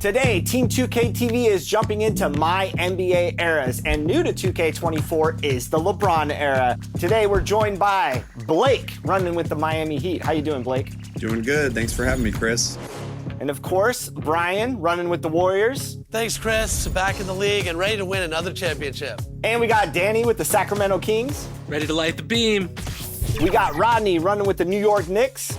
Today, Team 2K TV is jumping into my NBA eras, and new to 2K24 is the LeBron era. Today, we're joined by Blake, running with the Miami Heat. How you doing, Blake? Doing good. Thanks for having me, Chris. And of course, Brian, running with the Warriors. Thanks, Chris. Back in the league and ready to win another championship. And we got Danny with the Sacramento Kings. Ready to light the beam. We got Rodney running with the New York Knicks.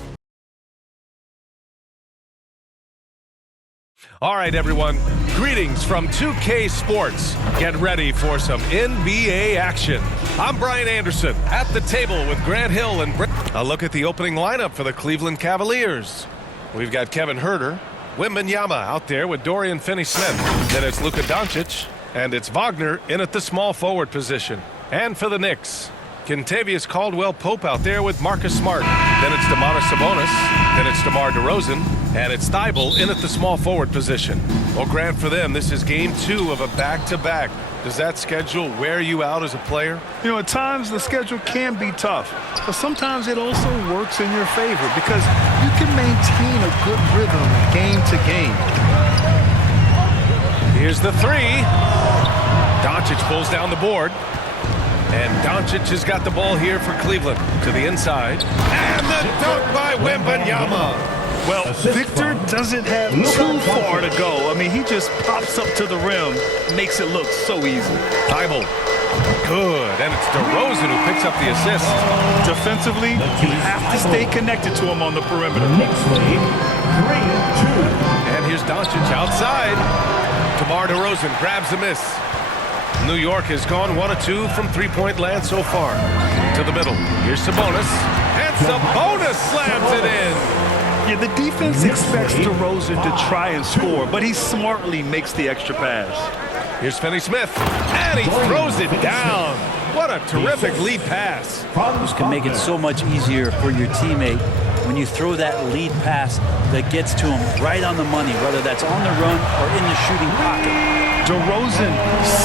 All right, everyone. Greetings from 2K Sports. Get ready for some NBA action. I'm Brian Anderson at the table with Grant Hill and Brett. A look at the opening lineup for the Cleveland Cavaliers. We've got Kevin Huerter, Wembanyama out there with Dorian Finney-Smith. Then it's Luka Doncic, and it's Wagner in at the small forward position. And for the Knicks, Kentavious Caldwell-Pope out there with Marcus Smart. Then it's Domantas Sabonis. Then it's DeMar DeRozan. And it's Thibault in at the small forward position. Well, Grant, for them, this is game 2 of a back-to-back. Does that schedule wear you out as a player? You know, at times the schedule can be tough, but sometimes it also works in your favor because you can maintain a good rhythm game to game. Here's the 3. Doncic pulls down the board. And Doncic has got the ball here for Cleveland to the inside. And the dunk by Wembanyama. Well, Victor doesn't have too far to go. I mean, he just pops up to the rim, makes it look so easy. Thibault. Good. And it's DeRozan who picks up the assist. Defensively, you have to stay connected to him on the perimeter. And here's Doncic outside. DeMar DeRozan grabs the miss. New York has gone 1 of 2 from three-point land so far. To the middle. Here's Sabonis. And Sabonis slams it in. Yeah, the defense expects DeRozan to try and score, but he smartly makes the extra pass. Here's Finney-Smith. And he throws it down. What a terrific lead pass. This can make it so much easier for your teammate when you throw that lead pass that gets to him right on the money, whether that's on the run or in the shooting pocket. DeRozan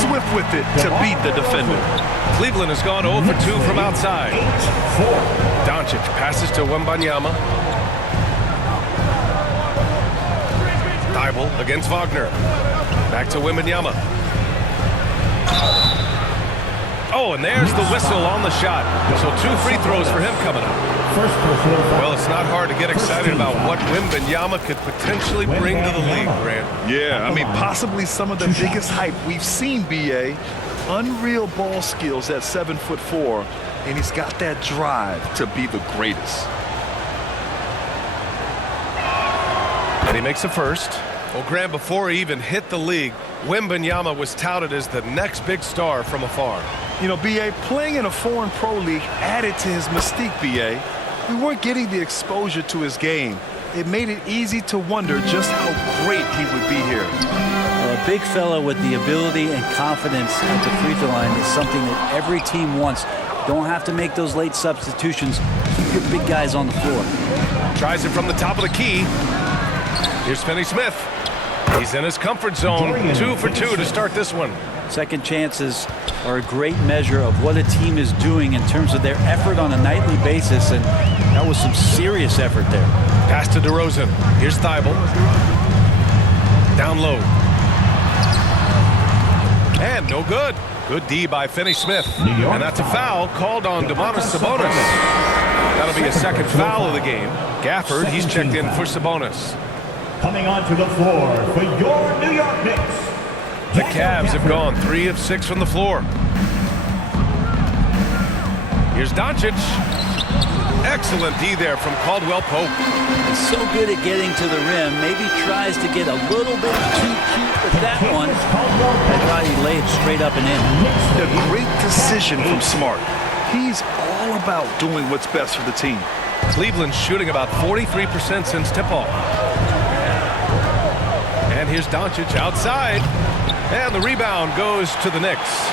swift with it to beat the defender. Cleveland has gone 0 for 2 from outside. Doncic passes to Wembanyama. Thibault against Wagner. Back to Wembanyama. Oh, and there's the whistle on the shot. So 2 free throws for him coming up. Well, it's not hard to get excited about what Wembanyama could potentially bring to the league, Grant. Yeah, I mean, possibly some of the biggest hype we've seen, B.A. Unreal ball skills at 7'4", and he's got that drive to be the greatest. And he makes a first. Well, Grant, before he even hit the league, Wembanyama was touted as the next big star from afar. You know, B.A., playing in a foreign pro league added to his mystique, B.A. We weren't getting the exposure to his game. It made it easy to wonder just how great he would be here. Well, a big fella with the ability and confidence at the free throw line is something that every team wants. Don't have to make those late substitutions. Keep your big guys on the floor. Tries it from the top of the key. Here's Finney-Smith. He's in his comfort zone. 2 for 2 to start this one. Second chances are a great measure of what a team is doing in terms of their effort on a nightly basis, and that was some serious effort there. Pass to DeRozan. Here's Thibault. Down low. And no good. Good D by Finney-Smith. And that's a foul called on Domantas Sabonis. That'll be a second foul of the game. Gafford, he's checked in for Sabonis. Coming onto the floor for your New York Knicks. The Cavs have gone 3 of 6 from the floor. Here's Doncic. Excellent D there from Caldwell-Pope. He's so good at getting to the rim. Maybe tries to get a little bit too cute with that one. I thought he laid straight up and in. A great decision from Smart. He's all about doing what's best for the team. Cleveland's shooting about 43% since tip-off. And here's Doncic outside. And the rebound goes to the Knicks.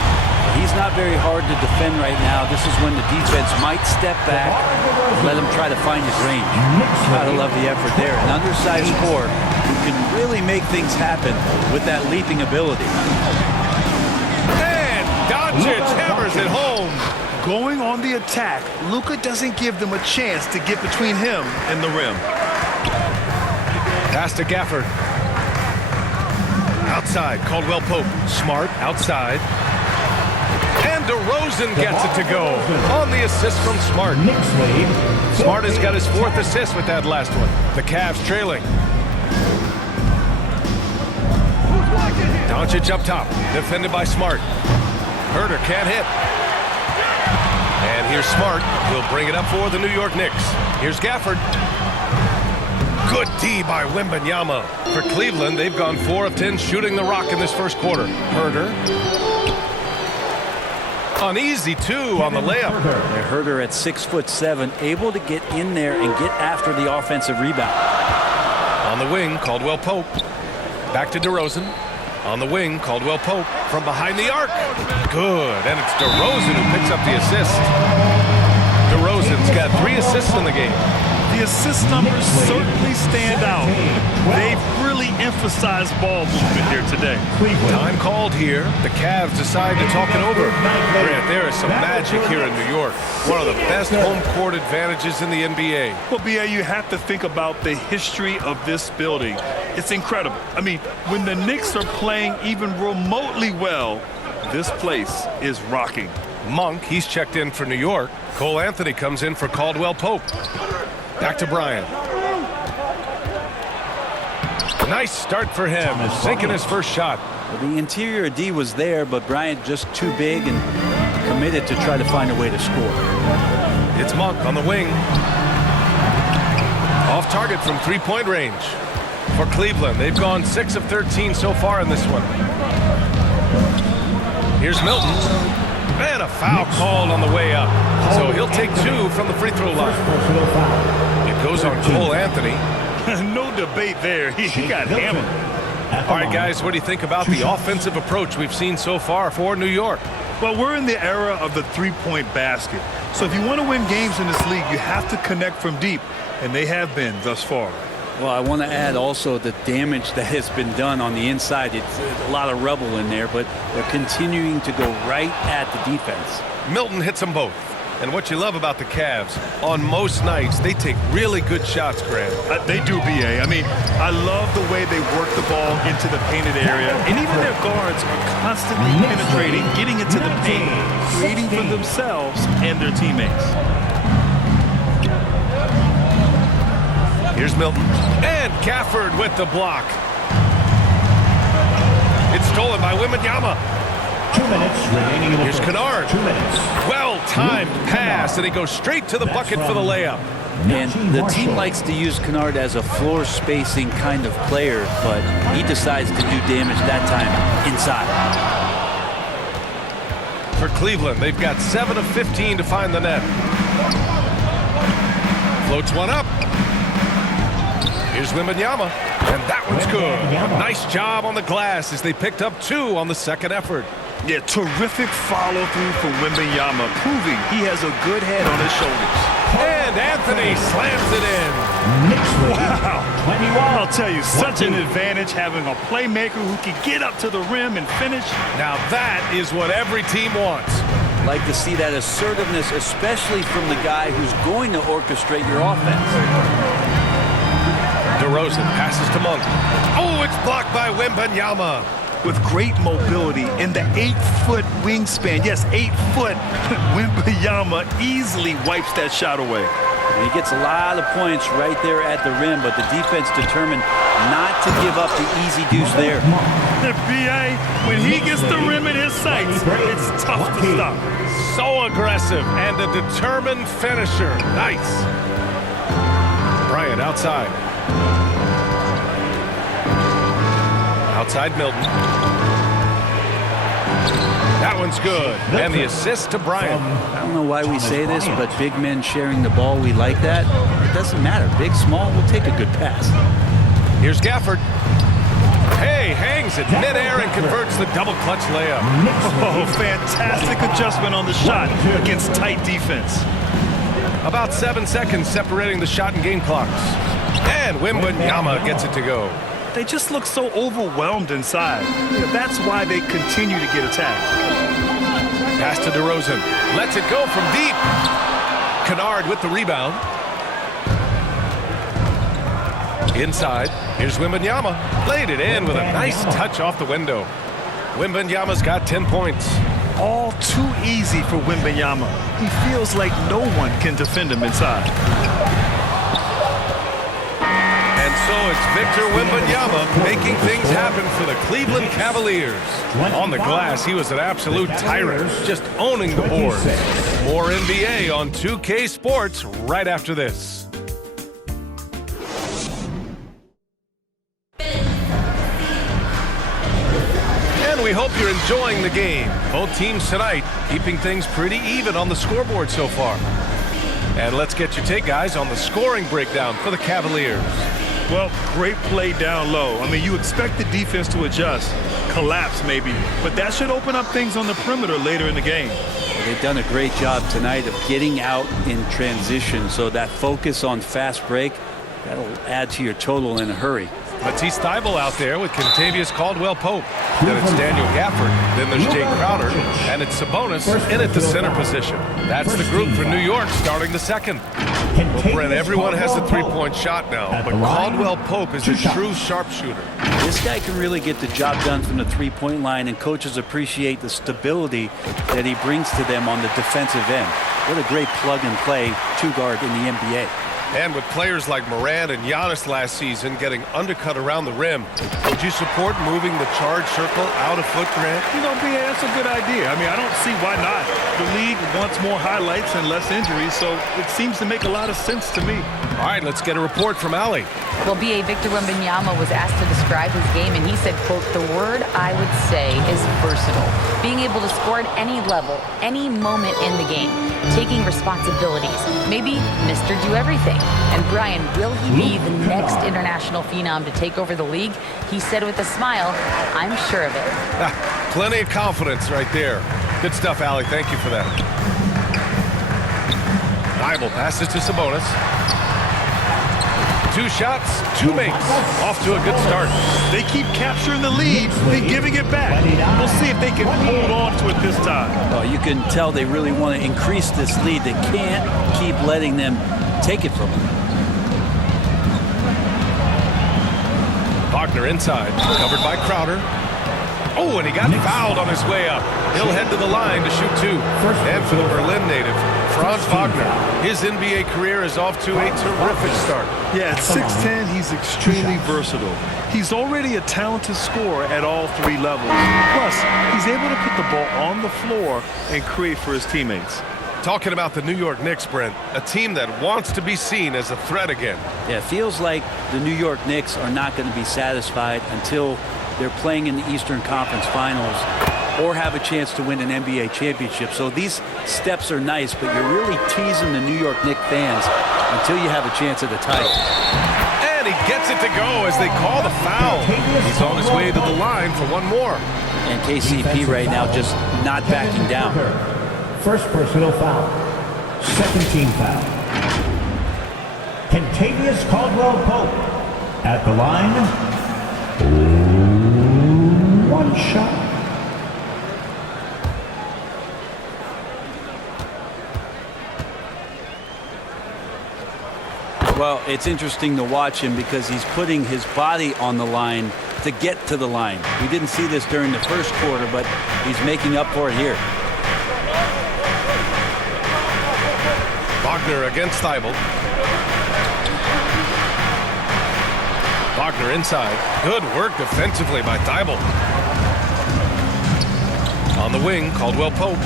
He's not very hard to defend right now. This is when the defense might step back and let him try to find his range. Gotta love the effort there. An undersized core who can really make things happen with that leaping ability. And Doncic hammers it home. Going on the attack, Luka doesn't give them a chance to get between him and the rim. Pass to Gafford. outside. Caldwell Pope. Smart outside. And DeRozan gets it to go on the assist from Smart. Smart has got his 4th assist with that last one. The Cavs trailing. Doncic up top, defended by Smart. Herter can't hit. And here's Smart. He'll bring it up for the New York Knicks. Here's Gafford. Good D by Wembanyama. For Cleveland, they've gone 4 of 10 shooting the rock in this first quarter. Herter. An easy 2 on the layup. Herter at 6'7", able to get in there and get after the offensive rebound. On the wing, Caldwell Pope. Back to DeRozan. On the wing, Caldwell Pope from behind the arc. Good, and it's DeRozan who picks up the assist. DeRozan's got 3 assists in the game. The assist numbers certainly stand out. They've really emphasized ball movement here today. Time called here. The Cavs decide to talk it over. Grant, there is some magic here in New York. One of the best home court advantages in the NBA. Well, B.A., you have to think about the history of this building. It's incredible. I mean, when the Knicks are playing even remotely well, this place is rocking. Monk, he's checked in for New York. Cole Anthony comes in for Caldwell Pope. Back to Bryant. Nice start for him, sinking his first shot. Well, the interior D was there, but Bryant just too big and committed to try to find a way to score. It's Monk on the wing. Off target from 3-point range. For Cleveland, they've gone 6 of 13 so far in this one. Here's Milton. And a foul called on the way up. So he'll take 2 from the free throw line. It goes on Cole Anthony. No debate there. He got hammered. All right, guys, what do you think about the offensive approach we've seen so far for New York? Well, we're in the era of the 3-point basket. So if you want to win games in this league, you have to connect from deep. And they have been thus far. Well, I want to add also the damage that has been done on the inside. It's a lot of rubble in there, but they're continuing to go right at the defense. Milton hits them both. And what you love about the Cavs, on most nights, they take really good shots, Grant. They do, B.A. I mean, I love the way they work the ball into the painted area. And even their guards are constantly penetrating, getting into the paint, creating for themselves and their teammates. Here's Milton. And Gafford with the block. It's stolen by Wembanyama. 2 minutes remaining in the Here's first. Kennard. 2 minutes. Well-timed pass, and he goes straight to the bucket for the layup. And the team likes to use Kennard as a floor spacing kind of player, but he decides to do damage that time inside. For Cleveland, they've got 7 of 15 to find the net. Floats one up. Here's Wembanyama, and that one's good. A nice job on the glass as they picked up 2 on the second effort. Yeah, terrific follow-through from Wembanyama, proving he has a good head on his shoulders. And Anthony slams it in. Wow. 21. I'll tell you, such an advantage having a playmaker who can get up to the rim and finish. Now that is what every team wants. Like to see that assertiveness, especially from the guy who's going to orchestrate your offense. DeRozan passes to Monk. Oh, it's blocked by Wembanyama. With great mobility and the 8-foot wingspan, yes, 8 foot, Wembanyama easily wipes that shot away. And he gets a lot of points right there at the rim, but the defense determined not to give up the easy deuce there. B.A., when he gets the rim in his sights, it's tough to stop. So aggressive and a determined finisher. Nice. Bryant outside. Outside Milton. That one's good. And the assist to Bryant. I don't know why we say this, but big men sharing the ball, we like that. It doesn't matter. Big, small, we'll take a good pass. Here's Gafford. Hey, hangs it midair and converts the double clutch layup. Oh, fantastic adjustment on the shot against tight defense. About 7 seconds separating the shot and game clocks. And Wembanyama gets it to go. They just look so overwhelmed inside. Yeah, that's why they continue to get attacked. Pass to DeRozan. Lets it go from deep. Kennard with the rebound. Inside, here's Wembanyama. Laid it in with a nice touch off the window. Wembanyama's got 10 points. All too easy for Wembanyama. He feels like no one can defend him inside. And so it's Victor Wembanyama making things happen for the Cleveland Cavaliers. On the glass, he was an absolute tyrant, just owning the boards. More NBA on 2K Sports right after this. We hope you're enjoying the game. Both teams tonight keeping things pretty even on the scoreboard so far. And let's get your take, guys, on the scoring breakdown for the Cavaliers. Well, great play down low. I mean, you expect the defense to adjust, collapse maybe, but that should open up things on the perimeter later in the game. They've done a great job tonight of getting out in transition, so that focus on fast break, that'll add to your total in a hurry. Matisse Thybulle out there with Kentavious Caldwell-Pope. Then it's Daniel Gafford. Then there's Jay Crowder. And it's Sabonis in at the center position. That's the group for New York starting the second. Well, Brent, everyone has a three-point shot now, but Caldwell-Pope is a true sharpshooter. This guy can really get the job done from the three-point line, and coaches appreciate the stability that he brings to them on the defensive end. What a great plug-and-play two-guard in the NBA. And with players like Morant and Giannis last season getting undercut around the rim, would you support moving the charge circle out of foot, Grant? You know, BA, that's a good idea. I mean, I don't see why not. The league wants more highlights and less injuries, so it seems to make a lot of sense to me. All right, let's get a report from Allie. Well, BA, Victor Wembanyama was asked to describe his game, and he said, quote, "The word I would say is versatile. Being able to score at any level, any moment in the game, taking responsibilities, maybe Mr. Do Everything." And Brian, will he be the next international phenom to take over the league? He said with a smile, "I'm sure of it." Plenty of confidence right there. Good stuff, Allie. Thank you for that. Thybulle passes to Sabonis. 2 shots, 2 makes. Off to a good start. They keep capturing the lead, then giving it back. We'll see if they can hold on to it this time. Oh, you can tell they really want to increase this lead. They can't keep letting them take it from them. Wagner inside, covered by Crowder. Oh, and he got fouled on his way up. He'll head to the line to shoot 2. And for the Berlin native, Franz Wagner, his NBA career is off to a terrific start. Yeah, at 6'10", he's extremely versatile. He's already a talented scorer at all 3 levels. Plus, he's able to put the ball on the floor and create for his teammates. Talking about the New York Knicks, Brent, a team that wants to be seen as a threat again. Yeah, it feels like the New York Knicks are not going to be satisfied until they're playing in the Eastern Conference Finals or have a chance to win an NBA championship. So these steps are nice, but you're really teasing the New York Knicks fans until you have a chance at the title. And he gets it to go as they call the foul. He's on his way to the line for one more. And KCP right now just not backing down. First personal foul. Second team foul. Kentavious Caldwell-Pope at the line. 1 shot. Well, it's interesting to watch him because he's putting his body on the line to get to the line. We didn't see this during the first quarter, but he's making up for it here. Wagner against Thybulle. Wagner inside. Good work defensively by Thybulle. On the wing, Caldwell-Pope.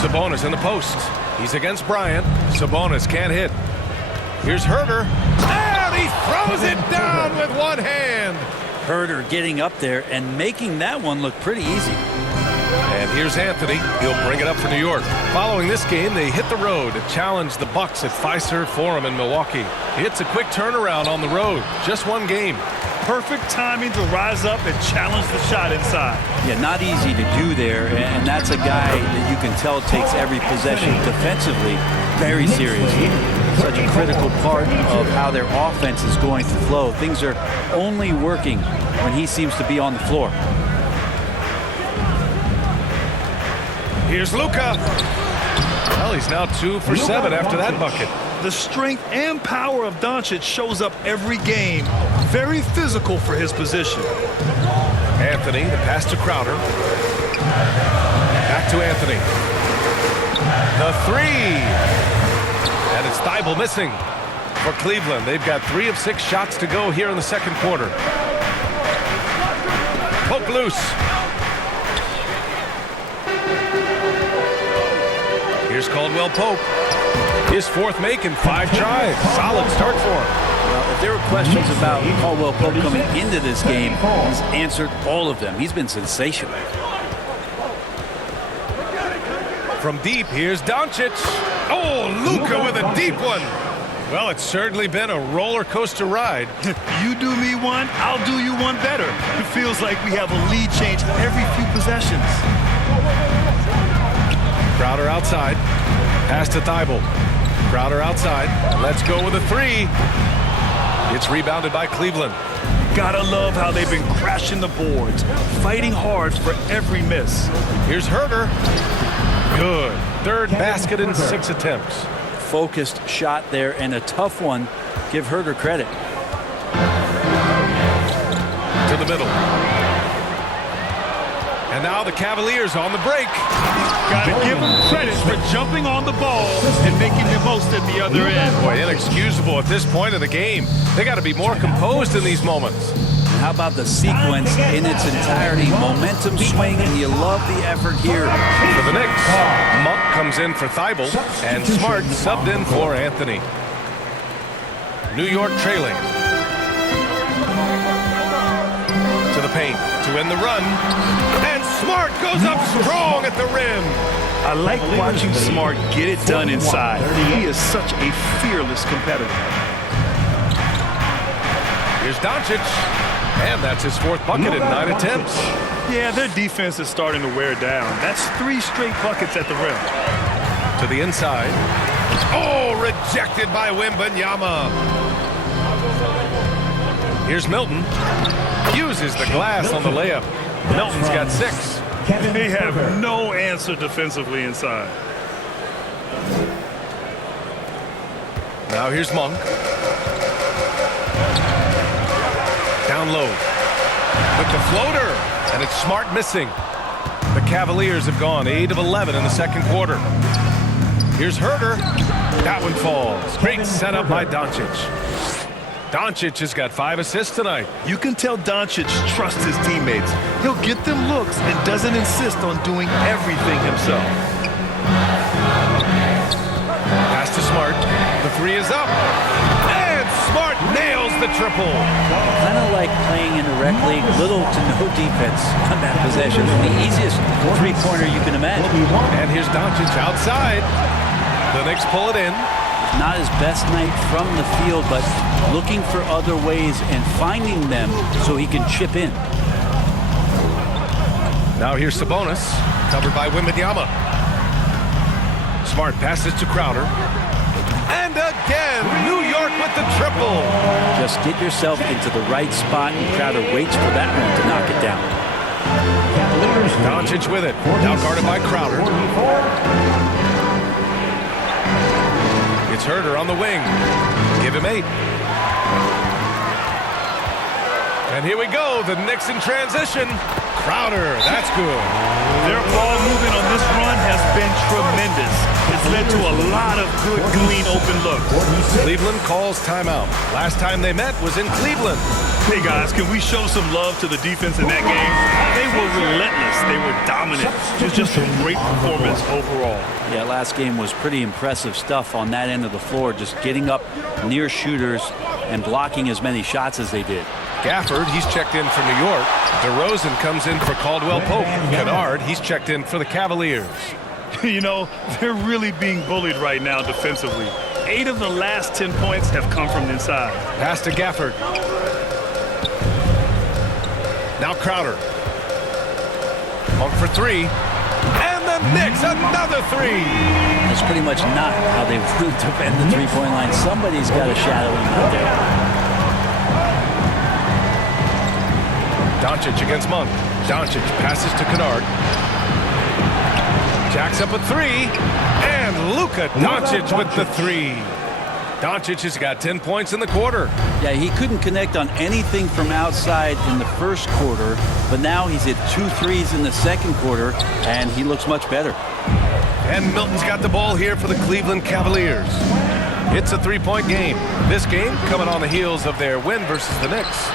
Sabonis in the post. He's against Bryant. Sabonis can't hit. Here's Herter. And he throws it down with one hand. Herter getting up there and making that one look pretty easy. And here's Anthony. He'll bring it up for New York. Following this game, they hit the road to challenge the Bucks at Fiserv Forum in Milwaukee. It's a quick turnaround on the road. Just one game. Perfect timing to rise up and challenge the shot inside. Yeah, not easy to do there, and that's a guy that you can tell takes every possession defensively very seriously. Such a critical part of how their offense is going to flow. Things are only working when he seems to be on the floor. Here's Luka. Well, Well, he's now 2 for 7 after that bucket. The strength and power of Doncic shows up every game. Very physical for his position. Anthony, the pass to Crowder. Back to Anthony. The three. And it's Thibault missing for Cleveland. They've got 3 of 6 shots to go here in the second quarter. Poke loose. Here's Caldwell Pope. His 4th make in 5 tries. Solid start for him. Well, if there were questions about Caldwell Pope coming into this game, he's answered all of them. He's been sensational. From deep, here's Doncic. Oh, Luka with a deep one. Well, it's certainly been a roller coaster ride. You do me one, I'll do you one better. It feels like we have a lead change every few possessions. Crowder outside. Pass to Thibault. Crowder outside. Let's go with a 3. It's rebounded by Cleveland. Gotta love how they've been crashing the boards, fighting hard for every miss. Here's Herter. Good. 3rd basket in 6 attempts. Focused shot there and a tough one. Give Herter credit. To the middle. And now the Cavaliers on the break. Gotta give them credit for jumping on the ball and making the most at the other end. Boy, inexcusable at this point of the game. They got to be more composed in these moments. And how about the sequence in its entirety? Momentum swing, and you love the effort here. For the Knicks, Monk comes in for Thibault, and Smart subbed in for Anthony. New York trailing. To the paint to end the run. And Smart goes up strong at the rim. I like watching Smart get it done inside. He is such a fearless competitor. Here's Doncic. And that's his 4th bucket in 9 attempts. Yeah, their defense is starting to wear down. That's 3 straight buckets at the rim. To the inside. Oh, rejected by Wembanyama. Here's Milton. Uses the glass on the layup. Milton's got 6. They have no answer defensively inside. Now here's Monk. Down low. With the floater. And it's Smart missing. The Cavaliers have gone 8 of 11 in the second quarter. Here's Herter. That one falls. Great setup by Doncic. Doncic has got 5 assists tonight. You can tell Doncic trusts his teammates. He'll get them looks and doesn't insist on doing everything himself. Pass to Smart. The 3 is up. And Smart nails the triple. Kind of like playing in the rec league, little to no defense on that possession. The easiest 3-pointer you can imagine. And here's Doncic outside. The Knicks pull it in. Not his best night from the field, but looking for other ways and finding them so he can chip in. Now here's Sabonis, covered by Wembanyama. Smart passes to Crowder. And again, New York with the triple. Just get yourself into the right spot, and Crowder waits for that one to knock it down. Doncic with it. Now guarded by Crowder. It's Herter on the wing. Give him 8. And here we go. The Knicks in transition. Crowder. That's good. Their ball movement on this run has been tremendous. It's led to a lot of good, clean, open looks. Cleveland calls timeout. Last time they met was in Cleveland. Hey, guys, can we show some love to the defense in that game? They were relentless. They were dominant. It was just a great performance overall. Yeah, last game was pretty impressive stuff on that end of the floor, just getting up near shooters and blocking as many shots as they did. Gafford, he's checked in for New York. DeRozan comes in for Caldwell Pope. Kennard, he's checked in for the Cavaliers. You know, they're really being bullied right now defensively. 8 of the last 10 points have come from inside. Pass to Gafford. Now Crowder. Monk for 3. And the Knicks, another 3. That's pretty much not how they would defend the 3-point line. Somebody's got to shadow him out there. Doncic against Monk. Doncic passes to Kennard. Jacks up a three. And Luka Doncic with the three. Doncic has got 10 points in the quarter. Yeah, he couldn't connect on anything from outside in the first quarter, but now he's hit 2 threes in the second quarter, and he looks much better. And Milton's got the ball here for the Cleveland Cavaliers. It's a three-point game. This game coming on the heels of their win versus the Knicks.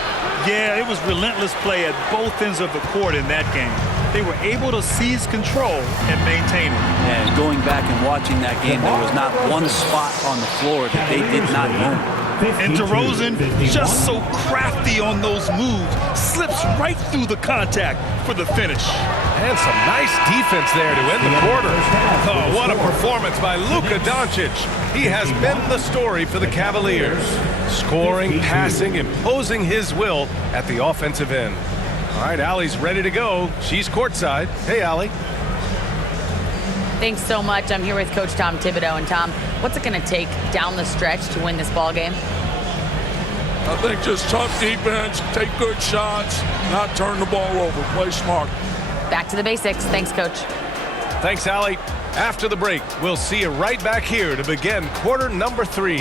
Yeah, it was relentless play at both ends of the court in that game. They were able to seize control and maintain it. And going back and watching that game, there was not one spot on the floor that they did not own. And DeRozan, just so crafty on those moves, slips right through the contact for the finish. And some nice defense there to end the quarter. Oh, what a performance by Luka Doncic. He has been the story for the Cavaliers. Scoring, passing, imposing his will at the offensive end. All right, Allie's ready to go. She's courtside. Hey, Allie. Thanks so much. I'm here with Coach Tom Thibodeau. And Tom, what's it going to take down the stretch to win this ball game? I think just tough defense, take good shots, not turn the ball over, play smart. Back to the basics. Thanks, Coach. Thanks, Allie. After the break, we'll see you right back here to begin quarter number 3.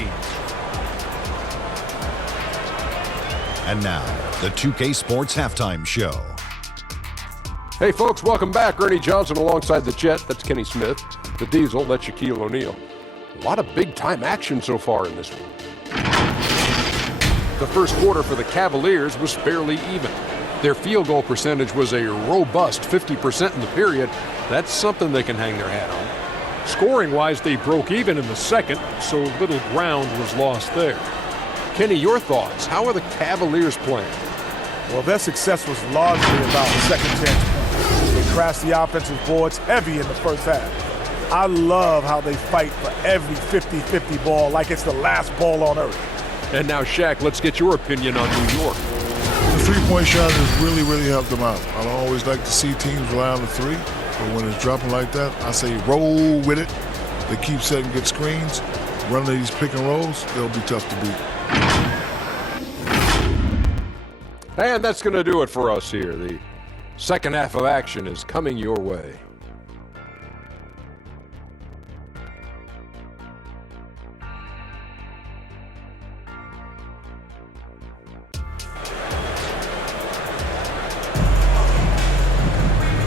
And now, the 2K Sports Halftime Show. Hey folks, welcome back. Ernie Johnson alongside the Jet, that's Kenny Smith. The Diesel, that's Shaquille O'Neal. A lot of big-time action so far in this one. The first quarter for the Cavaliers was fairly even. Their field goal percentage was a robust 50% in the period. That's something they can hang their hat on. Scoring-wise, they broke even in the second, so little ground was lost there. Kenny, your thoughts? How are the Cavaliers playing? Well, their success was largely about second chance points. They crashed the offensive boards heavy in the first half. I love how they fight for every 50-50 ball like it's the last ball on earth. And now, Shaq, let's get your opinion on New York. The three-point shot has really helped them out. I don't always like to see teams rely on the three, but when it's dropping like that, I say roll with it. They keep setting good screens, running these pick and rolls, they'll be tough to beat. And that's going to do it for us here. The second half of action is coming your way.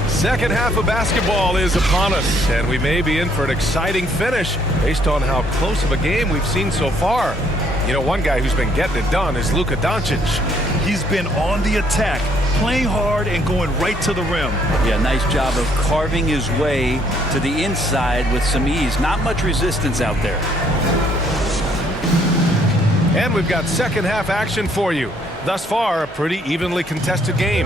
Second half of basketball is upon us, and we may be in for an exciting finish based on how close of a game we've seen so far. You know, one guy who's been getting it done is Luka Doncic. He's been on the attack, playing hard and going right to the rim. Yeah, nice job of carving his way to the inside with some ease. Not much resistance out there. And we've got second half action for you. Thus far, a pretty evenly contested game.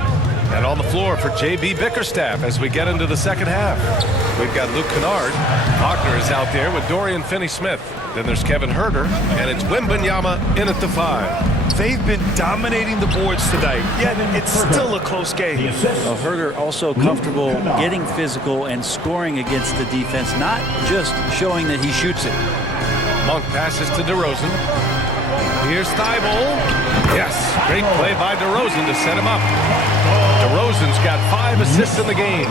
And on the floor for J.B. Bickerstaff as we get into the second half. We've got Luke Kennard. Wagner is out there with Dorian Finney-Smith. Then there's Kevin Huerter, and it's Wembanyama in at the 5. They've been dominating the boards tonight, yet it's still a close game. Huerter also comfortable getting physical and scoring against the defense, not just showing that he shoots it. Monk passes to DeRozan. Here's Thibault. Yes, great play by DeRozan to set him up. DeRozan's got 5 assists in the game.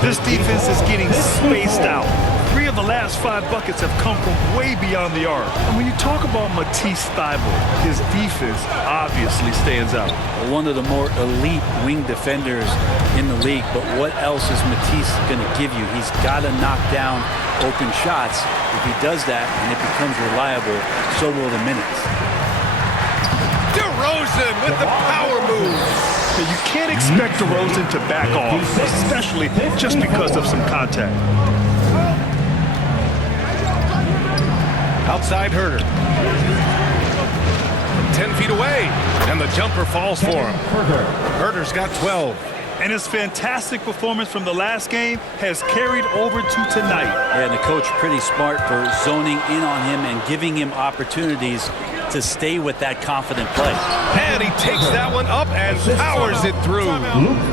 This defense is getting spaced out. 3 of the last 5 buckets have come from way beyond the arc. And when you talk about Matisse Thybulle, his defense obviously stands out. One of the more elite wing defenders in the league, but what else is Matisse going to give you? He's got to knock down open shots. If he does that and it becomes reliable, so will the minutes. DeRozan with the power move. You can't expect DeRozan to back off, especially just because of some contact. Outside Huerter. 10 feet away, and the jumper falls for him. Huerter's got 12. And his fantastic performance from the last game has carried over to tonight. Yeah, and the coach pretty smart for zoning in on him and giving him opportunities to stay with that confident play. And he takes that one up and powers it through.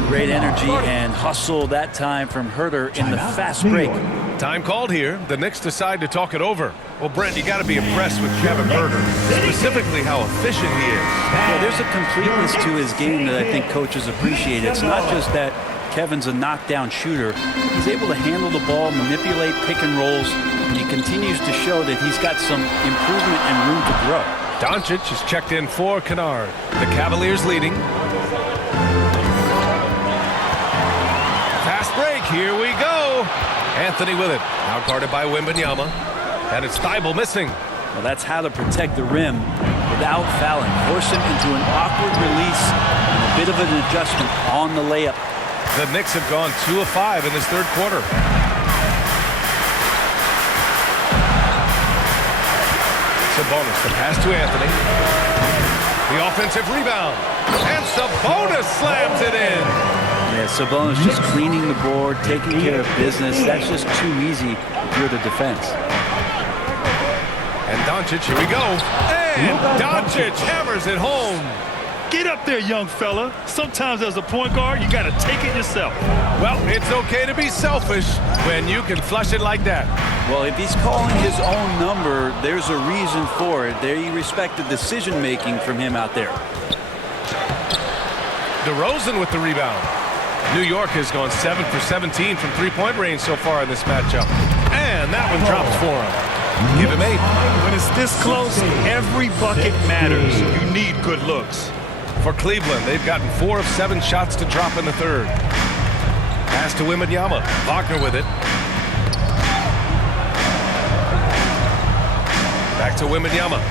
Great energy and hustle that time from Huerter in the fast break. Time called here. The Knicks decide to talk it over. Well, Brent, you got to be impressed with Kevin Huerter, specifically how efficient he is. Yeah, there's a completeness to his game that I think coaches appreciate. It's not just that Kevin's a knockdown shooter. He's able to handle the ball, manipulate pick and rolls, and he continues to show that he's got some improvement and room to grow. Doncic is checked in for Kennard. The Cavaliers leading. Fast break, here we go. Anthony with it, now guarded by Wembanyama. And it's Thibault missing. Well, that's how to protect the rim without fouling. Force him into an awkward release and a bit of an adjustment on the layup. The Knicks have gone 2 of 5 in this third quarter. Sabonis, the pass to Anthony. The offensive rebound. And Sabonis slams it in. Yeah, Sabonis just cleaning the board, taking care of business. That's just too easy if you're the defense. And Doncic, here we go. And Doncic hammers it home. Get up there, young fella. Sometimes as a point guard, you got to take it yourself. Well, it's okay to be selfish when you can flush it like that. Well, if he's calling his own number, there's a reason for it. They respect the decision-making from him out there. DeRozan with the rebound. New York has gone 7 for 17 from three-point range so far in this matchup. And that one drops for him. Give him 8. When it's this close, every bucket matters. You need good looks. For Cleveland, they've gotten 4 of 7 shots to drop in the third. Pass to Wembanyama. Wagner with it. Back to Wembanyama.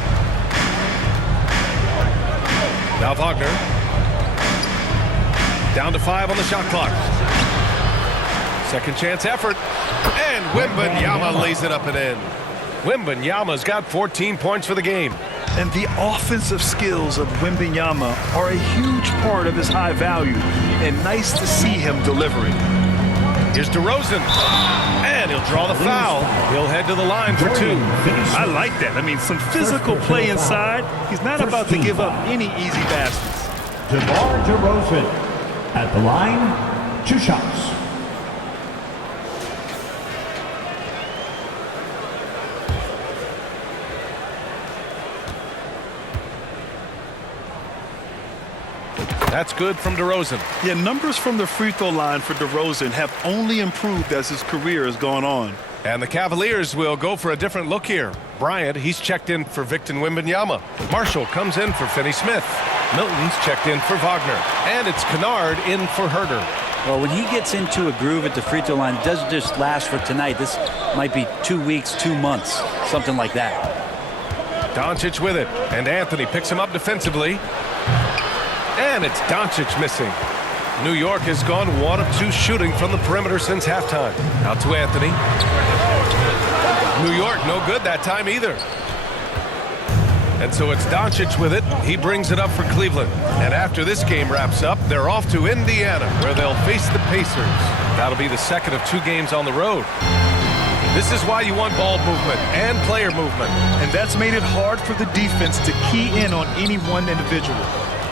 Now Wagner. Down to 5 on the shot clock. Second chance effort. And Wembanyama lays it up and in. Wembanyama's got 14 points for the game. And the offensive skills of Wembanyama are a huge part of his high value. And nice to see him delivering. Here's DeRozan. And he'll draw the foul. He'll head to the line for 2. I like that. I mean, some physical play inside. He's not about to give up any easy baskets. DeMar DeRozan at the line, 2 shots. That's good from DeRozan. Yeah, numbers from the free throw line for DeRozan have only improved as his career has gone on. And the Cavaliers will go for a different look here. Bryant, he's checked in for Victor Wembanyama. Marshall comes in for Finney-Smith. Milton's checked in for Wagner. And it's Kennard in for Herter. Well, when he gets into a groove at the free throw line, it doesn't just last for tonight. This might be 2 weeks, 2 months, something like that. Doncic with it. And Anthony picks him up defensively. And it's Doncic missing. New York has gone 1 of 2 shooting from the perimeter since halftime. Out to Anthony. New York no good that time either. And so it's Doncic with it. He brings it up for Cleveland. And after this game wraps up, they're off to Indiana, where they'll face the Pacers. That'll be the second of 2 games on the road. This is why you want ball movement and player movement. And that's made it hard for the defense to key in on any one individual.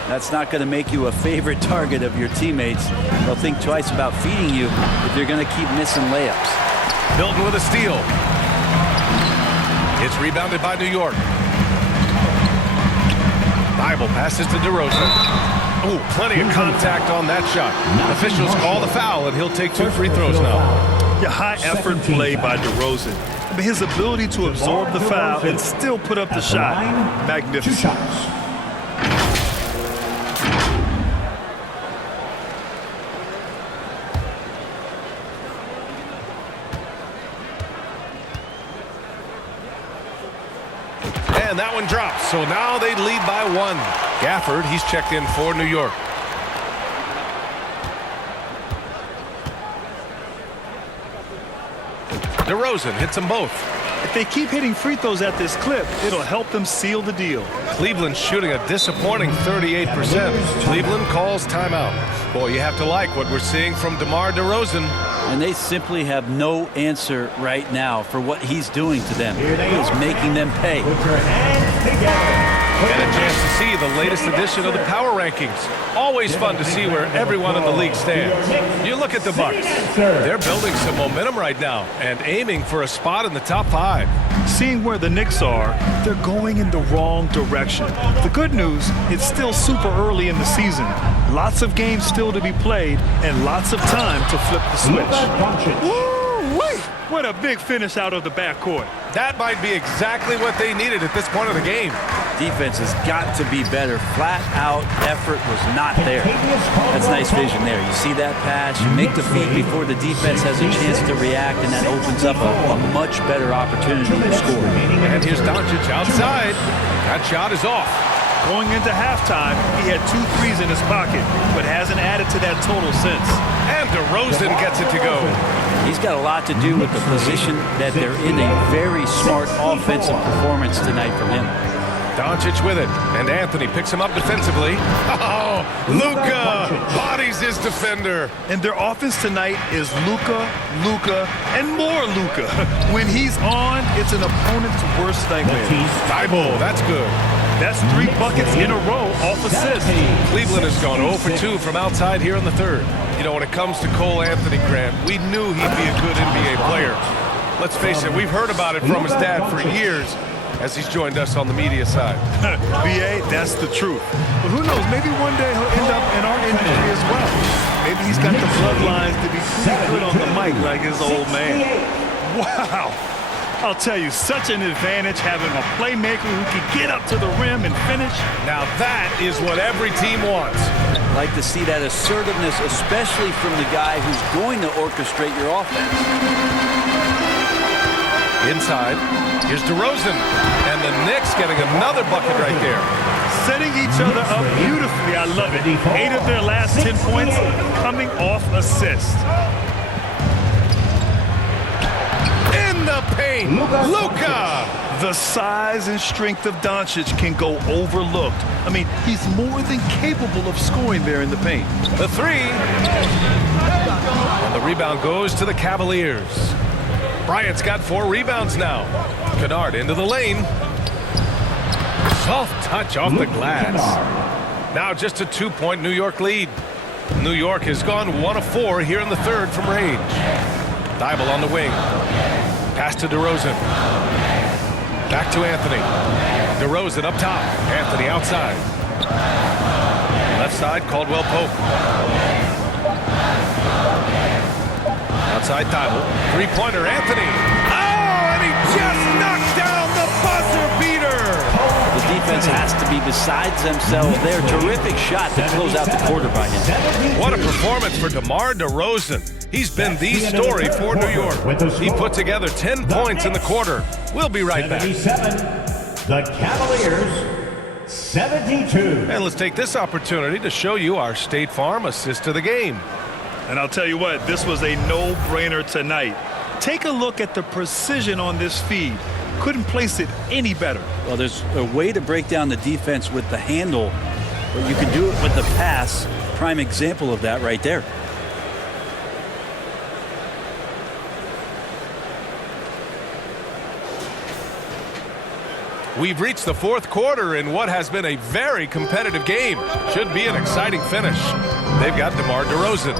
That's not going to make you a favorite target of your teammates. They'll think twice about feeding you if they're going to keep missing layups. Milton with a steal. It's rebounded by New York. Thibault passes to DeRozan. Oh, plenty of contact on that shot. Officials call the foul, and he'll take 2 free throws now. Yeah, high effort play by DeRozan. I mean, his ability to absorb the foul and still put up the shot. Magnificent. 2 shots. And that one drops, so now they lead by 1. Gafford, he's checked in for New York. DeRozan hits them both. If they keep hitting free throws at this clip, it'll help them seal the deal. Cleveland's shooting a disappointing 38%. Cleveland calls timeout. Boy, you have to like what we're seeing from DeMar DeRozan. And they simply have no answer right now for what he's doing to them. He is making them pay. Put your hands together. And a chance to see the latest edition of the power rankings. Always fun to see where everyone in the league stands. You look at the Bucks. They're building some momentum right now and aiming for a spot in the top 5. Seeing where the Knicks are, they're going in the wrong direction. The good news, it's still super early in the season. Lots of games still to be played and lots of time to flip the switch. Woo-wee! What a big finish out of the backcourt. That might be exactly what they needed at this point of the game. Defense has got to be better. Flat out effort was not there. That's nice vision there. You see that pass, you make the feed before the defense has a chance to react, and that opens up a much better opportunity to score. And here's Doncic outside. That shot is off. Going into halftime, he had 2 threes in his pocket, but hasn't added to that total since. And DeRozan gets it to go. He's got a lot to do with the position that they're in. A very smart offensive performance tonight from him. Doncic with it, and Anthony picks him up defensively. Oh, Luka bodies his defender. And their offense tonight is Luka, and more Luka. When he's on, it's an opponent's worst nightmare. Thibault, that's good. That's 3 buckets in a row off assists. Cleveland has gone 0 for 2 from outside here in the third. You know, when it comes to Cole Anthony, Grant, we knew he'd be a good NBA player. Let's face it, we've heard about it from his dad for years as he's joined us on the media side. B.A., that's the truth. But who knows, maybe one day he'll end up in our industry as well. Maybe he's got the bloodlines to be pretty good on the mic like his old man. Wow. I'll tell you, such an advantage having a playmaker who can get up to the rim and finish. Now that is what every team wants. I'd like to see that assertiveness, especially from the guy who's going to orchestrate your offense. Inside, here's DeRozan, and the Knicks getting another bucket right there. Setting each other up beautifully, I love it. 8 of their last 10 points coming off assists. The paint, Luka! The size and strength of Doncic can go overlooked. I mean, he's more than capable of scoring there in the paint. The 3. And the rebound goes to the Cavaliers. Bryant's got 4 rebounds now. Kennard into the lane. Soft touch off the glass. Now just a 2-point New York lead. New York has gone 1 of 4 here in the third from range. Thibault on the wing. Pass to DeRozan. Back to Anthony. DeRozan up top. Anthony outside. Left side, Caldwell Pope. Outside Thibault. 3-pointer, Anthony. Oh, and he just knocked down the buzzer beater. The defense has to be besides themselves there. Terrific shot to close out the quarter by him. What a performance for DeMar DeRozan. He's been the story for New York. He put together 10 points in the quarter. We'll be right back. The Cavaliers, 72. And let's take this opportunity to show you our State Farm assist of the game. And I'll tell you what, this was a no-brainer tonight. Take a look at the precision on this feed. Couldn't place it any better. Well, there's a way to break down the defense with the handle, but you can do it with the pass. Prime example of that right there. We've reached the fourth quarter in what has been a very competitive game. Should be an exciting finish. They've got DeMar DeRozan.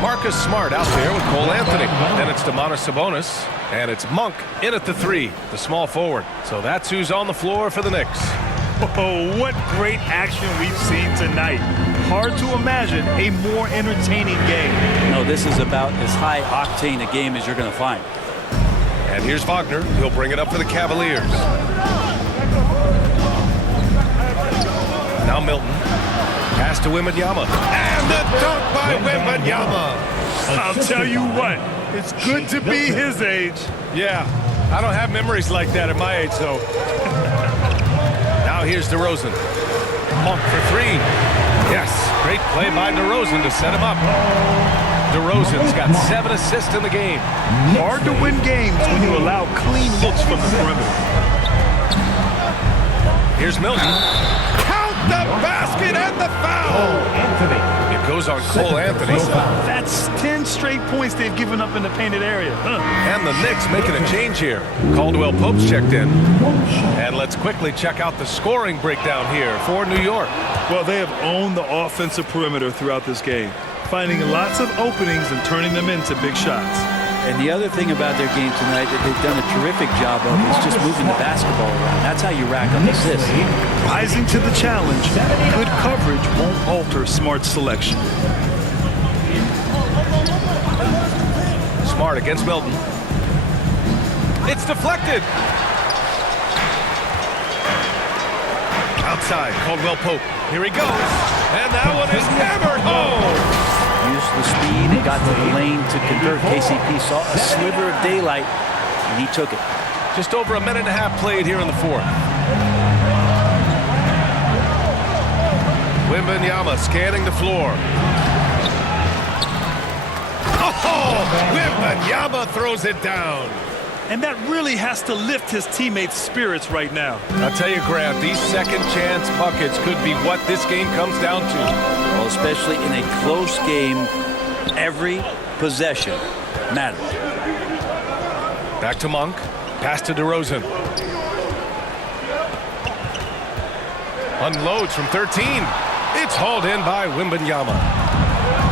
Marcus Smart out there with Cole Anthony. Then it's Domantas Sabonis. And it's Monk in at the 3, the small forward. So that's who's on the floor for the Knicks. Oh, what great action we've seen tonight. Hard to imagine a more entertaining game. No, this is about as high octane a game as you're going to find. And here's Wagner. He'll bring it up for the Cavaliers. Now Milton. Pass to Wembanyama. And the dunk by Wembanyama. I'll tell you what, it's good to be his age. Yeah, I don't have memories like that at my age, though. Now here's DeRozan. Monk for 3. Yes, great play by DeRozan to set him up. DeRozan's got 7 assists in the game. Hard to win games when you allow clean looks from the perimeter. Here's Milton. Count the basket and the foul. Anthony. It goes those on Cole Anthony. That's 10 straight points they've given up in the painted area. And the Knicks making a change here. Caldwell Pope's checked in. And let's quickly check out the scoring breakdown here for New York. Well, they have owned the offensive perimeter throughout this game, finding lots of openings and turning them into big shots. And the other thing about their game tonight that they've done a terrific job of is just moving the basketball around. That's how you rack up assists. Rising to the challenge, good coverage won't alter smart selection. Smart against Milton. It's deflected. Outside, Caldwell Pope. Here he goes. And that one is hammered home. Used the speed and got to the lane to convert. KCP saw a sliver of daylight, and he took it. Just over a minute and a half played here in the fourth. Wembanyama scanning the floor. Oh! Wembanyama throws it down. And that really has to lift his teammates' spirits right now. I'll tell you, Grant, these second chance buckets could be what this game comes down to. Well, especially in a close game, every possession matters. Back to Monk. Pass to DeRozan. Unloads from 13. It's hauled in by Wembanyama.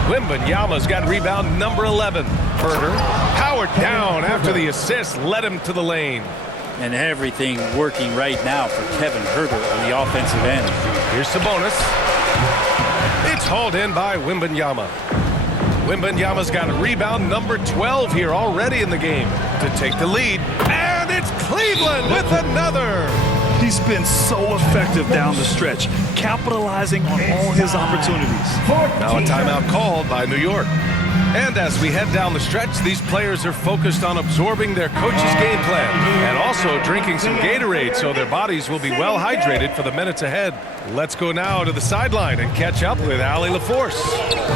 Wembanyama's got rebound number 11. Herder powered down after the assist led him to the lane. And everything working right now for Kevin Herder on the offensive end. Here's Sabonis. It's hauled in by Wembanyama. Wembanyama's got a rebound number 12 here already in the game to take the lead. And it's Cleveland with another. He's been so effective down the stretch, capitalizing on all his opportunities. Now a timeout called by New York. And as we head down the stretch, these players are focused on absorbing their coach's game plan and also drinking some Gatorade so their bodies will be well hydrated for the minutes ahead. Let's go now to the sideline and catch up with Allie LaForce.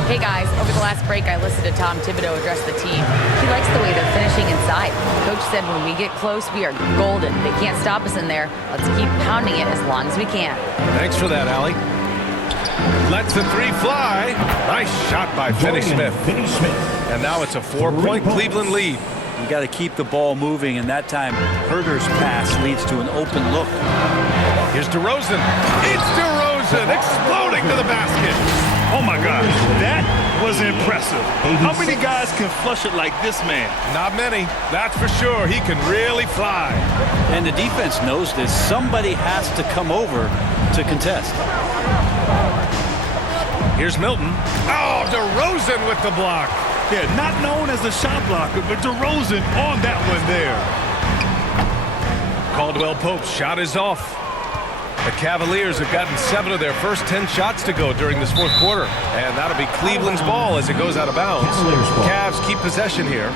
Hey guys, over the last break I listened to Tom Thibodeau address the team. He likes the way they're finishing inside. Coach said when we get close, we are golden. They can't stop us in there. Let's keep pounding it as long as we can. Thanks for that, Allie. Lets the three fly. Nice shot by Finney Smith. And now it's a 4-point Cleveland lead. You got to keep the ball moving, and that time Herder's pass leads to an open look. Here's DeRozan. It's DeRozan exploding to the basket. Oh my gosh, that was impressive. How many guys can flush it like this man? Not many, that's for sure. He can really fly. And the defense knows this. Somebody has to come over to contest. Here's Milton. Oh, DeRozan with the block. Yeah, not known as a shot blocker, but DeRozan on that one there. Caldwell Pope's shot is off. The Cavaliers have gotten 7 of their first 10 shots to go during this fourth quarter. And that'll be Cleveland's ball as it goes out of bounds. Cavs keep possession here.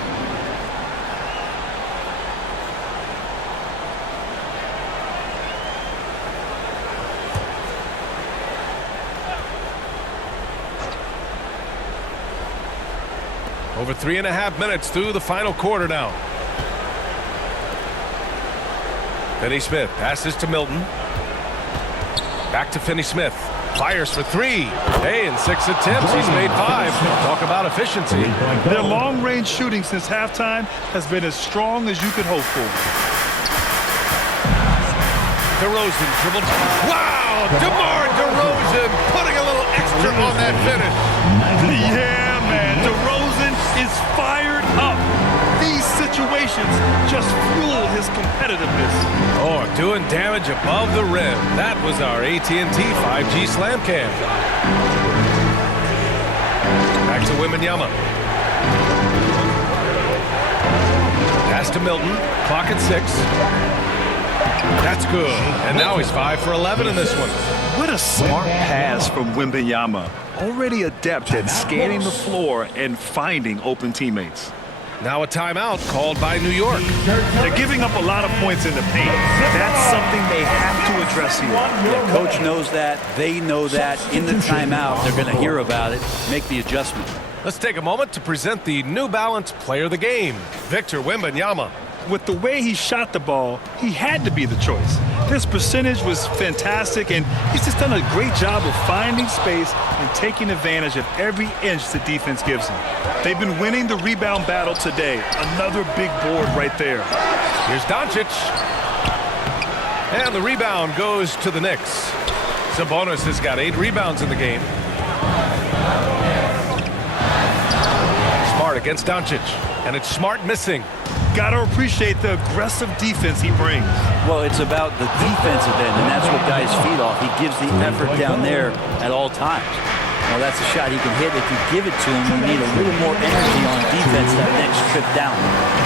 Over 3.5 minutes through the final quarter now. Finney Smith passes to Milton. Back to Finney Smith. Fires for 3. Hey, in 6 attempts, he's made 5. Talk about efficiency. Their long-range shooting since halftime has been as strong as you could hope for. DeRozan dribbled. Wow! DeMar DeRozan putting a little extra on that finish. Yeah, man. DeRozan is fired up. These situations just fuel his competitiveness. Oh, doing damage above the rim. That was our AT&T 5G Slam Cam. Back to Wembanyama. Pass to Milton. Clock at 6. That's good. And now he's 5 for 11 in this one. What a smart pass from Wembanyama. Already adept at scanning the floor and finding open teammates. Now a timeout called by New York. They're giving up a lot of points in the paint. That's something they have to address here. Yeah, coach knows that. They know that. In the timeout, they're going to hear about it, make the adjustment. Let's take a moment to present the New Balance Player of the Game, Victor Wembanyama. with the way he shot the ball, he had to be the choice. His percentage was fantastic, and he's just done a great job of finding space and taking advantage of every inch the defense gives him. They've been winning the rebound battle today. Another big board right there. Here's Doncic. And the rebound goes to the Knicks. Sabonis has got 8 rebounds in the game. Smart against Doncic, and it's Smart missing. Got to appreciate the aggressive defense he brings. Well, it's about the defensive end, and that's what guys feed off. He gives the effort down there at all times. Well, that's a shot he can hit. If you give it to him, you need a little more energy on defense that next trip down.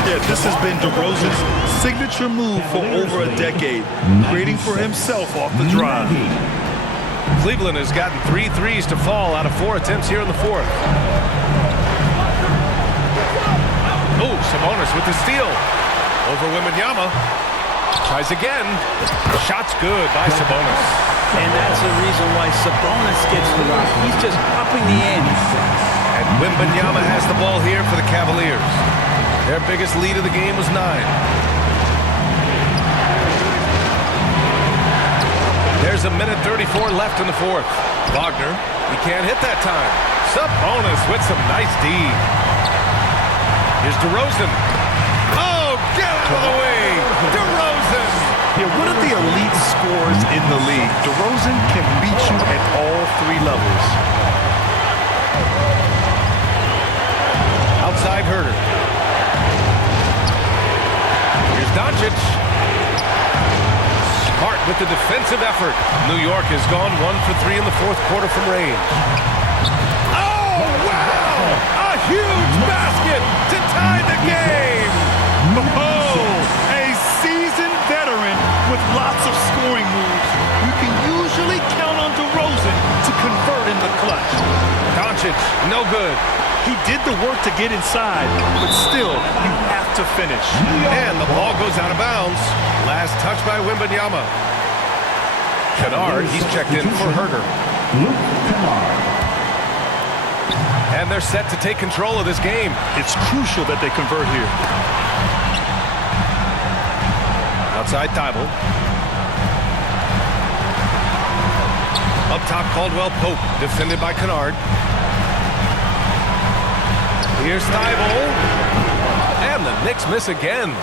Yeah, this has been DeRozan's signature move for over a decade, creating for himself off the drive. Cleveland has gotten 3 threes to fall out of 4 attempts here in the 4th. Oh, Sabonis with the steal over Wembanyama. Tries again. Shot's good by Sabonis. And that's the reason why Sabonis gets the rock. He's just upping the ante. And Wembanyama has the ball here for the Cavaliers. Their biggest lead of the game was 9. There's a minute 34 left in the 4th. Wagner, he can't hit that time. Sabonis with some nice D. Here's DeRozan. Oh, get out of the way! DeRozan! Yeah, one of the elite scorers in the league. DeRozan can beat you at all 3 levels. Outside Herter. Here's Doncic. Smart with the defensive effort. New York has gone 1 for 3 in the 4th quarter from range. Oh, wow! A huge basket to tie the game! Oh, a seasoned veteran with lots of scoring moves. You can usually count on DeRozan to convert in the clutch. Doncic, no good. He did the work to get inside, but still, you have to finish. And the ball goes out of bounds. Last touch by Wembanyama. Kennard, he's checked in for Herter. And they're set to take control of this game. It's crucial that they convert here. Outside Thibault. Up top, Caldwell Pope, defended by Kennard. Here's Thibault. And the Knicks miss again.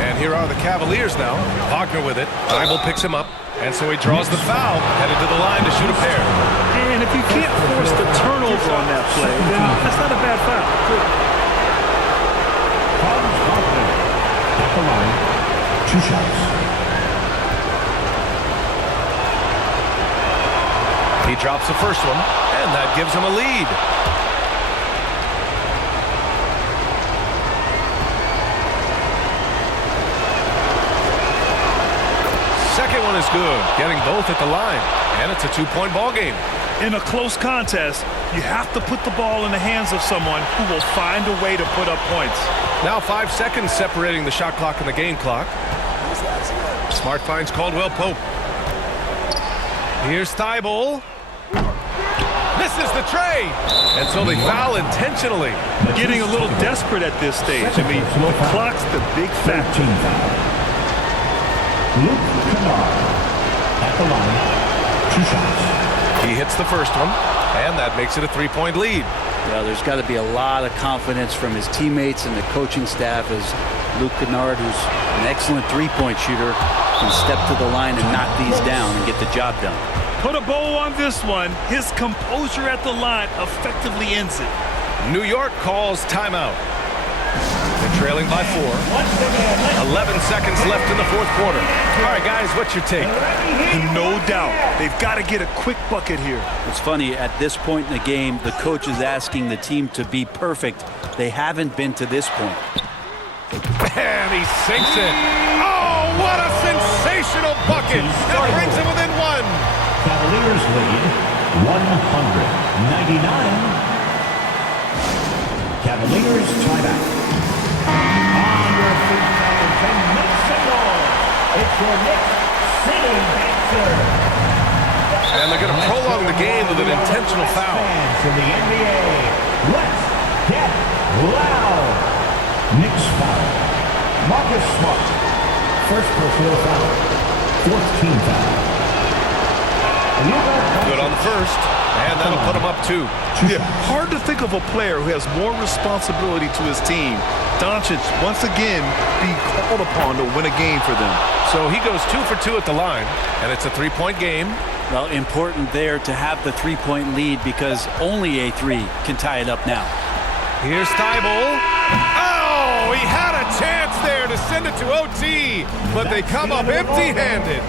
And here are the Cavaliers now. Wagner with it. Thibault picks him up. And so he draws the foul, headed to the line to shoot a pair. And if you can't force the turnover on that play, then that's not a bad foul. At the line, 2 shots. He drops the first one, and that gives him a lead. Second one is good, getting both at the line, and it's a 2-point ball game. In a close contest, you have to put the ball in the hands of someone who will find a way to put up points. Now 5 seconds separating the shot clock and the game clock. Smart finds Caldwell Pope. Here's Thibault. Misses the tray, and so they foul intentionally. Getting a little desperate at this stage. I mean, the clock's the big factor. At the line, 2 shots. He hits the first one, and that makes it a 3-point lead. Well, there's got to be a lot of confidence from his teammates and the coaching staff as Luke Kennard, who's an excellent 3-point shooter, can step to the line and knock these down and get the job done. Put a bow on this one. His composure at the line effectively ends it. New York calls timeout. They're trailing by 4. 11 seconds left in the 4th quarter. All right, guys, what's your take? No doubt. They've got to get a quick bucket here. It's funny, at this point in the game, the coach is asking the team to be perfect. They haven't been to this point. And he sinks it. Oh, what a sensational bucket. That brings him within 1. Cavaliers lead 199. Cavaliers timeout. On your feet now and make some noise. It's your Knicks singing dancer. And they're going to prolong the game with an intentional foul. Fans in the NBA, let's get loud. Knicks foul. Marcus Smart. First personal foul. Fourth team foul. Good on the first, and that'll put him up 2. Yeah, hard to think of a player who has more responsibility to his team. Doncic, once again, being called upon to win a game for them. So he goes 2 for 2 at the line, and it's a 3-point game. Well, important there to have the 3-point lead because only a 3 can tie it up now. Here's Thibault. Oh, he had a chance there to send it to OT, but they come up empty-handed.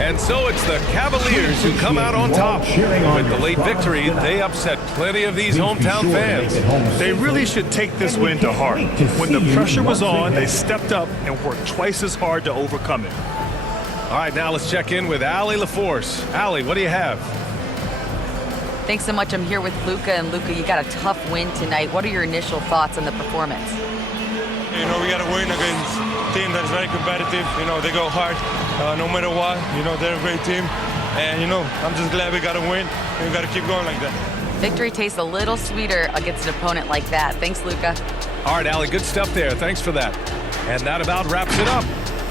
And so it's the Cavaliers who come out on top. With the late victory, they upset plenty of these hometown fans. They really should take this win to heart. When the pressure was on, they stepped up and worked twice as hard to overcome it. All right, now let's check in with Allie LaForce. Allie, what do you have? Thanks so much. I'm here with Luka. And Luka, you got a tough win tonight. What are your initial thoughts on the performance? You know, we got to win against a team that is very competitive. You know, they go hard no matter what. You know, they're a great team. And, you know, I'm just glad we got to win. And we got to keep going like that. Victory tastes a little sweeter against an opponent like that. Thanks, Luka. All right, Allie, good stuff there. Thanks for that. And that about wraps it up.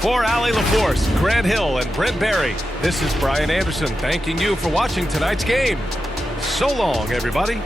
For Allie LaForce, Grant Hill, and Brent Barry, this is Brian Anderson thanking you for watching tonight's game. So long, everybody.